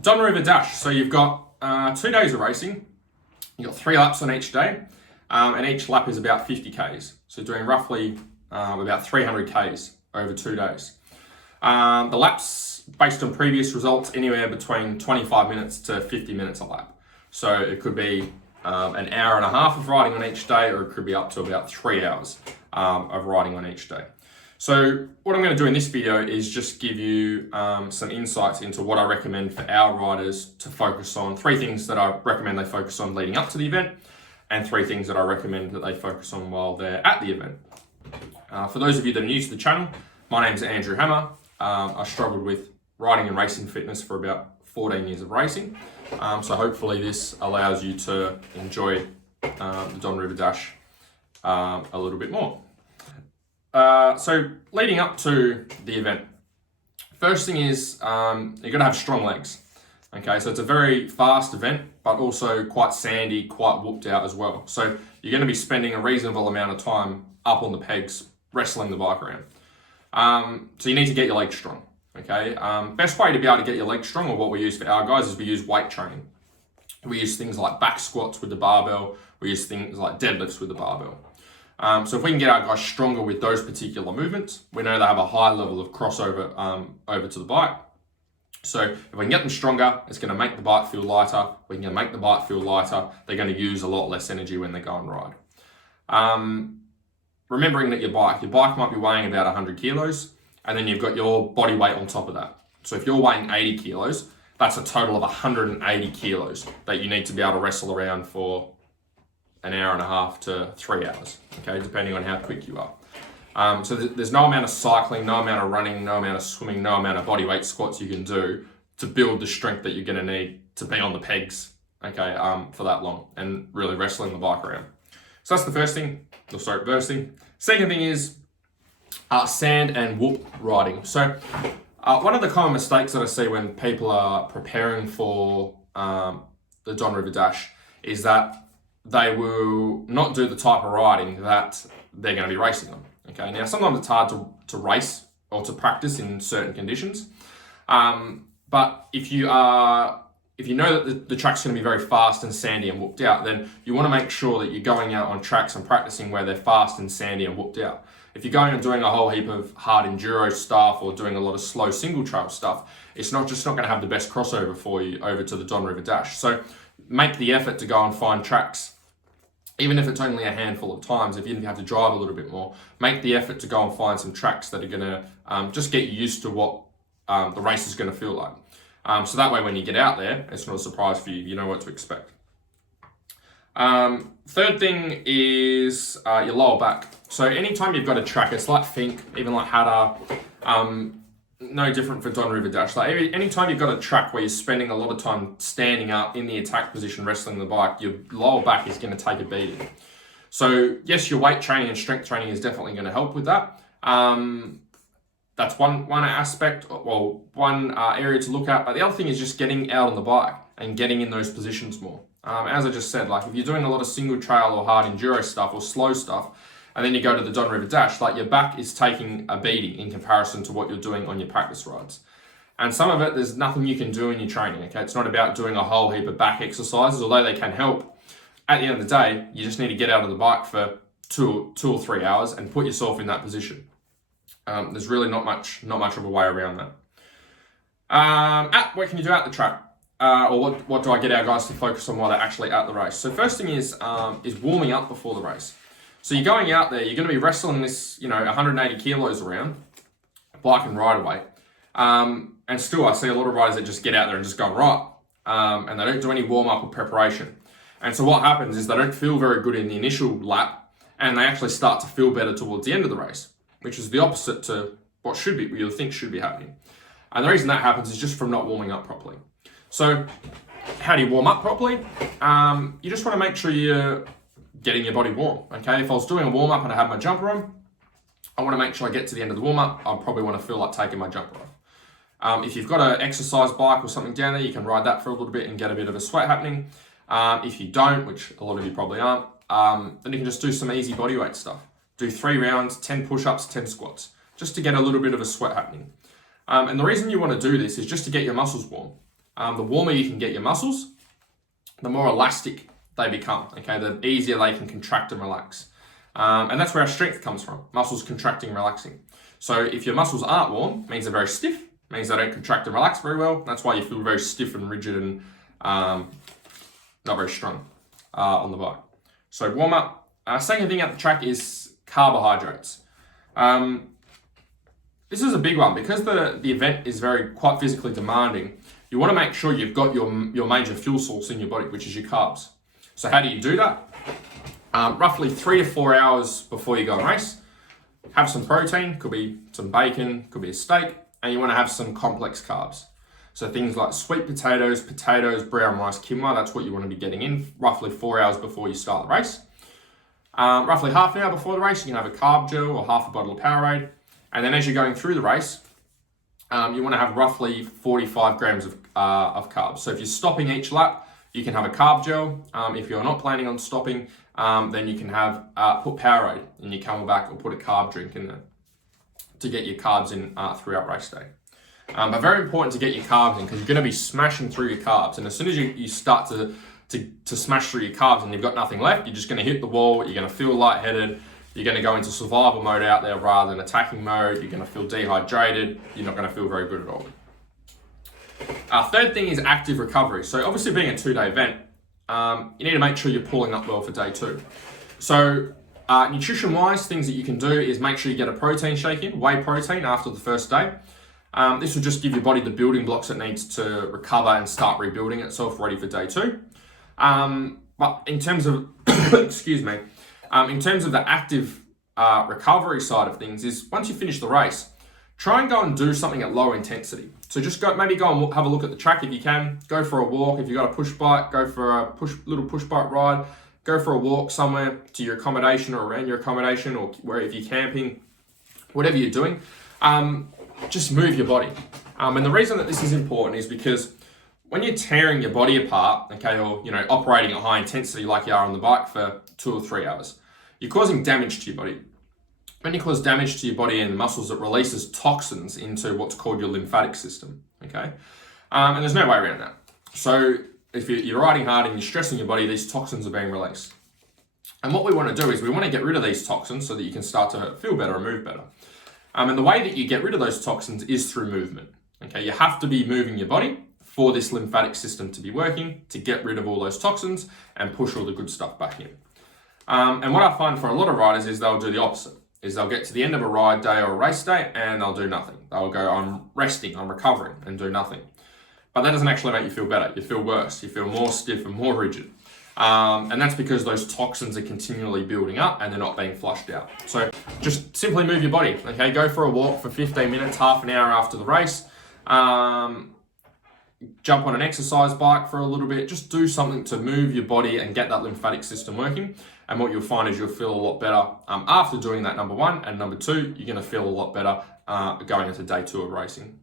Don River Dash. So you've got 2 days of racing. You've got 3 laps on each day, and each lap is about 50 Ks. So doing roughly about 300 Ks over 2 days. The laps, based on previous results, anywhere between 25 minutes to 50 minutes a lap. So it could be an hour and a half of riding on each day, or it could be up to about 3 hours of riding on each day. So what I'm going to do in this video is just give you some insights into what I recommend for our riders to focus on. 3 things that I recommend they focus on leading up to the event, and 3 things that I recommend that they focus on while they're at the event. For those of you that are new to the channel, my name is Andrew Hammer. I struggled with riding and racing fitness for about 14 years of racing. So hopefully this allows you to enjoy the Don River Dash a little bit more. So leading up to the event, first thing is you're going to have strong legs. Okay, so it's a very fast event, but also quite sandy, quite whooped out as well. So you're going to be spending a reasonable amount of time up on the pegs, wrestling the bike around. So you need to get your legs strong. Okay, best way to be able to get your legs strong, or what we use for our guys, is we use weight training. We use things like back squats with the barbell. We use things like deadlifts with the barbell. So if we can get our guys stronger with those particular movements, we know they have a high level of crossover over to the bike. So if we can get them stronger, it's going to make the bike feel lighter. We can make the bike feel lighter. They're going to use a lot less energy when they go and ride. Remembering that your bike might be weighing about 100 kilos, and then you've got your body weight on top of that. So if you're weighing 80 kilos, that's a total of 180 kilos that you need to be able to wrestle around for an hour and a half to 3 hours, okay, depending on how quick you are. So there's no amount of cycling, no amount of running, no amount of swimming, no amount of body weight squats you can do to build the strength that you're going to need to be on the pegs, okay, for that long, and really wrestling the bike around. So that's the first thing. First thing. Second thing is sand and whoop riding. So one of the common mistakes that I see when people are preparing for the Don River Dash is that they will not do the type of riding that they're going to be racing on. Okay, now sometimes it's hard to race or to practice in certain conditions, but if you know that the track's going to be very fast and sandy and whooped out, then you want to make sure that you're going out on tracks and practicing where they're fast and sandy and whooped out. If you're going and doing a whole heap of hard enduro stuff or doing a lot of slow single trail stuff, it's not going to have the best crossover for you over to the Don River Dash. So make the effort to go and find tracks, even if it's only a handful of times. If you have to drive a little bit more, make the effort to go and find some tracks that are going to just get you used to what the race is going to feel like. So that way when you get out there, it's not a surprise for you. You know what to expect. Third thing is your lower back. So anytime you've got a track, it's like Fink, even like Hatta, no different for Don River Dash. Like anytime you've got a track where you're spending a lot of time standing up in the attack position, wrestling the bike, your lower back is going to take a beating. So yes, your weight training and strength training is definitely going to help with that. That's one aspect, well, one area to look at. But the other thing is just getting out on the bike and getting in those positions more. As I just said, like if you're doing a lot of single trail or hard enduro stuff or slow stuff, and then you go to the Don River Dash, like your back is taking a beating in comparison to what you're doing on your practice rides. And some of it, there's nothing you can do in your training, okay? It's not about doing a whole heap of back exercises, although they can help. At the end of the day, you just need to get out of the bike for two or 3 hours and put yourself in that position. There's really not much of a way around that. What can you do at the track? Or what do I get our guys to focus on while they're actually at the race? So first thing is warming up before the race. So you're going out there, you're going to be wrestling this, 180 kilos around, bike and rider weight. And still I see a lot of riders that just get out there and just go right. And they don't do any warm up or preparation. And so what happens is they don't feel very good in the initial lap, and they actually start to feel better towards the end of the race, which is the opposite to what you think should be happening. And the reason that happens is just from not warming up properly. So how do you warm up properly? You just want to make sure you're getting your body warm, okay? If I was doing a warm-up and I had my jumper on, I want to make sure I get to the end of the warm-up. I probably want to feel like taking my jumper off. If you've got an exercise bike or something down there, you can ride that for a little bit and get a bit of a sweat happening. If you don't, which a lot of you probably aren't, then you can just do some easy bodyweight stuff. Do 3 rounds, 10 push-ups, 10 squats, just to get a little bit of a sweat happening. And the reason you want to do this is just to get your muscles warm. the warmer you can get your muscles, the more elastic they become, okay? The easier they can contract and relax. And that's where our strength comes from, muscles contracting and relaxing. So if your muscles aren't warm, it means they're very stiff, means they don't contract and relax very well. That's why you feel very stiff and rigid and not very strong on the bike. So warm up. Second thing at the track is carbohydrates. This is a big one because the event is quite physically demanding. You want to make sure you've got your major fuel source in your body, which is your carbs. So how do you do that? Roughly 3 to 4 hours before you go and race, have some protein, could be some bacon, could be a steak, and you want to have some complex carbs. So things like sweet potatoes, brown rice, quinoa, that's what you want to be getting in roughly 4 hours before you start the race. Roughly half an hour before the race, you can have a carb gel or half a bottle of Powerade. And then as you're going through the race, you want to have roughly 45 grams of carbs. So if you're stopping each lap, you can have a carb gel. If you're not planning on stopping, then you can have put Powerade in your Camelback or put a carb drink in there to get your carbs in throughout race day. But very important to get your carbs in because you're going to be smashing through your carbs. And as soon as you start to smash through your carbs and you've got nothing left, you're just going to hit the wall, you're going to feel lightheaded, you're going to go into survival mode out there rather than attacking mode, you're going to feel dehydrated, you're not going to feel very good at all. Third thing is active recovery. So obviously being a 2-day event, you need to make sure you're pulling up well for day 2. So nutrition-wise, things that you can do is make sure you get a protein shake in, whey protein after the first day. This will just give your body the building blocks it needs to recover and start rebuilding itself ready for day 2. But in terms of, excuse me, in terms of the active recovery side of things is once you finish the race, try and go and do something at low intensity. So just maybe go and have a look at the track if you can. Go for a walk. If you've got a push bike, go for a little push bike ride. Go for a walk somewhere to your accommodation or around your accommodation or if you're camping, whatever you're doing. Just move your body. And the reason that this is important is because when you're tearing your body apart, okay, or operating at high intensity like you are on the bike for 2 or 3 hours, you're causing damage to your body. When you cause damage to your body and muscles, it releases toxins into what's called your lymphatic system, okay? And there's no way around that. So if you're riding hard and you're stressing your body, these toxins are being released. And what we want to do is we want to get rid of these toxins so that you can start to feel better and move better. And the way that you get rid of those toxins is through movement, okay? You have to be moving your body for this lymphatic system to be working, to get rid of all those toxins and push all the good stuff back in. And what I find for a lot of riders is they'll do the opposite. Is they'll get to the end of a ride day or a race day and they'll do nothing. They'll go, I'm resting, I'm recovering, and do nothing. But that doesn't actually make you feel better. You feel worse. You feel more stiff and more rigid. And that's because those toxins are continually building up and they're not being flushed out. So just simply move your body, okay? Go for a walk for 15 minutes, half an hour after the race. Jump on an exercise bike for a little bit. Just do something to move your body and get that lymphatic system working. And what you'll find is you'll feel a lot better after doing that, number 1. And number 2, you're going to feel a lot better going into day 2 of racing.